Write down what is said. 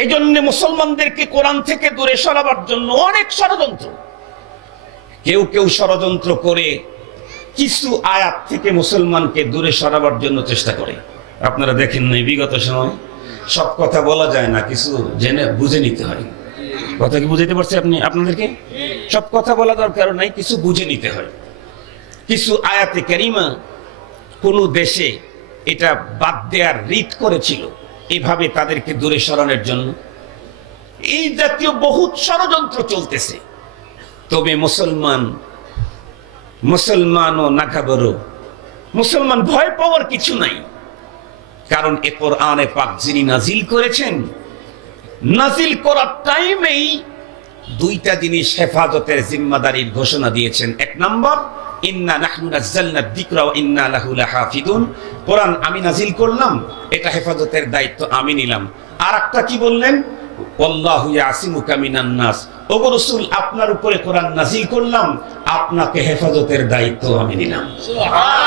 এই জন্য মুসলমানদেরকে কোরআন থেকে দূরে সরাবার জন্য অনেক ষড়যন্ত্র। কেউ কেউ ষড়যন্ত্র করে কিছু আয়াত থেকে মুসলমানকে দূরে সরাবার জন্য চেষ্টা করে। আপনারা দেখেন নাই বিগত সময় সব কথা বলা যায় না, কিছু জেনে বুঝে নিতে হয়। কথা কি বুঝাইতে পারছি আপনাদেরকে? সব কথা বলা দরকার নাই, কিছু বুঝে নিতে হয়। কিছু আয়াতে কারিমা কোন দেশে এটা বাদ দেওয়ার রীত করেছিল, এভাবে তাদেরকে দূরে সরানোর জন্য এই জাতীয় বহুত ষড়যন্ত্র চলতেছে। তবে মুসলমান ও নাকাবরো, মুসলমান ভয় পাওয়ার কিছু নাই। কারণ এ কোরআনে পাক যিনি নাজিল করেছেন, নাজিল করার টাইমেই দুইটা জিনিস হেফাজতের জিম্মাদারির ঘোষণা দিয়েছেন। এক নম্বর, ইন্না নাহনু নাযালনা যিকরা ওয়া ইন্না লাহু লাহাফিজুন, কোরআন আমি নাজিল করলাম, এটা হেফাজতের দায়িত্ব আমি নিলাম। আর একটা কি বললেন? আল্লাহু ইয়াসিমুকা মিনান নাস, ওগো রাসূল আপনার উপরে কোরআন নাজিল করলাম, আপনাকে হেফাজতের দায়িত্ব আমি নিলাম। সুবহানাল্লাহ।